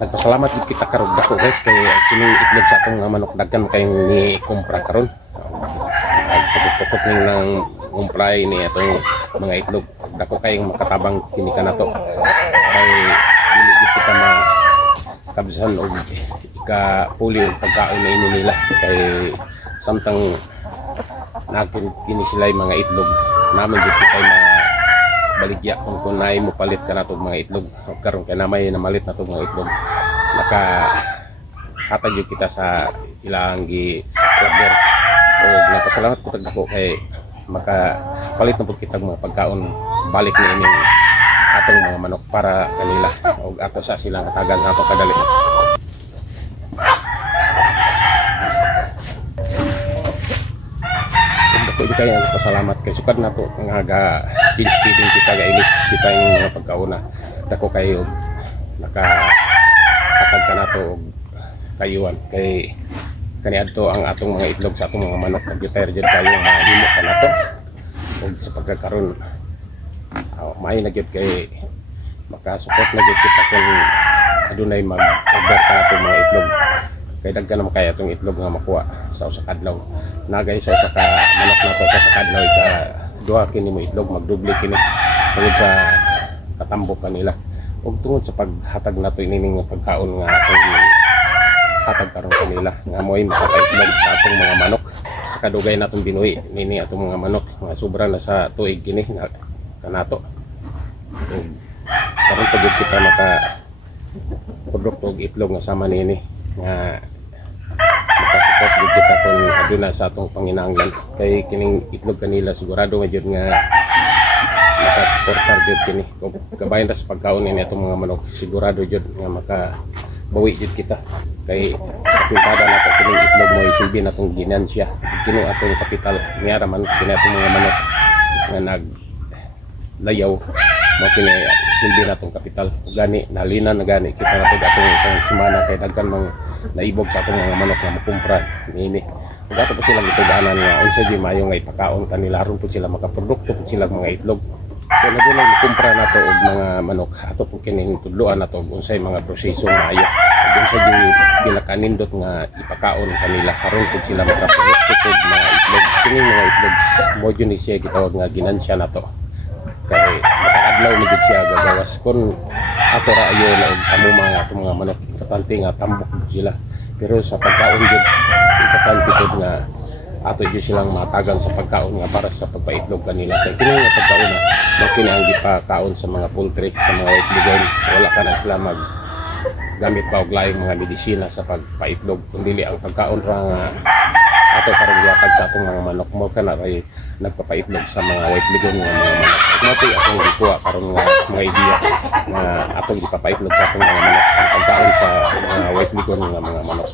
Nagpasalamat gid kita karon dako guys kay kining itlog sa atong mga manok daghan kayong ni kumpra karon. Pagpupukot ning nang kumpray ni atong mga itlog dako kayong makatabang kini kanato. Kay dili gid kita kabsan og ikapuli og pagkaon na ini nila kay samtang nakin kini sila mga itlog namin gid kita na baligya kung kunay mo palit ka na itong mga itlog karon kay namay na malit na itong mga itlog naka hatag yun kita sa ilang gi order o napasalamat ko tagdako kay makapalit na po kita mga pagkaon balik ni ining atong mga manok para kanila o ato sa silang katagan ato kadali. Hindi kayo pasalamat kay sukad na to nga ga feeding kita ga ilis kita yung mga pagkauna dako kayo nakakatag ka na to kayuan kay kaniadto ang atong mga itlog sa atong mga manok nag-retire dyan kayo nga limo ka na to o sa pagkakaroon may nagyod kay makasupot na gyud kita kung adunay mag-order ka na to mga itlog kay daghan naman kaya itong itlog nga makuha sa usa ka adlaw nagay sa usa ka manok na to sa kadlaw ka duha kini mo itlog magdoble kini tungod sa katambok kanila ug tungod sa paghatag nato ining pagkaon nga atong hatag karon kanila nga moy makapaitlog sa atong mga manok sa kadugay natong binuhi nini atong mga manok nga sobra na sa tuig kini nga kanato karon pagud kita maka produkto og itlog nga sama nini nga makasupport gid kita kung aduna sa atong panginahanglan kay kining itlog kanila sigurado nga jud nga makasuportar jud kini kung kabayan ra sa pagkaon ni atong mga manok sigurado jud nga makabawi jud kita kay sa pintada nato kining itlog mo isilbi natong ginansya kini atong kapital niya man kini atong mga manok nga naglayaw mo kini silbi natong kapital gani nalina na gani kita nato atong isang semana kay daghan mang naibog sa atong mga manok nga makumpra nini ug ato po sila gituganan nga unsa di mayo nga ipakaon kanila aron po sila makaprodukto po sila mga itlog kay nadulay makumpra nato og mga manok ato po kining tudloan nato unsay mga proseso maayo ug unsa di ginakanindot nga ipakaon kanila aron po sila makaprodukto og mga itlog kining mga itlog mo ni siya gitawag nga ginansya nato kay makadlaw ni gid siya gagawas kun ato ra ayo na og amo mga manok importante nga tambok sila pero sa pagkaon jud importante jud nga ato jud silang matagan sa pagkaon nga para sa pagpaitlog kanila kay kini nga pagkaon na kini ang gipakaon sa mga poultry sa mga itlog wala ka na sila mag gamit pa og laing mga medisina sa pagpaitlog kundi ang pagkaon ra nga ato karong gihatag sa atong mga manok mo kana ray nagpapaitlog sa mga white ligon nga mga manok mati atong gikuha karon nga mga idea nga atong gipapaitlog sa atong mga manok ang pagkaon sa mga white ligon nga mga manok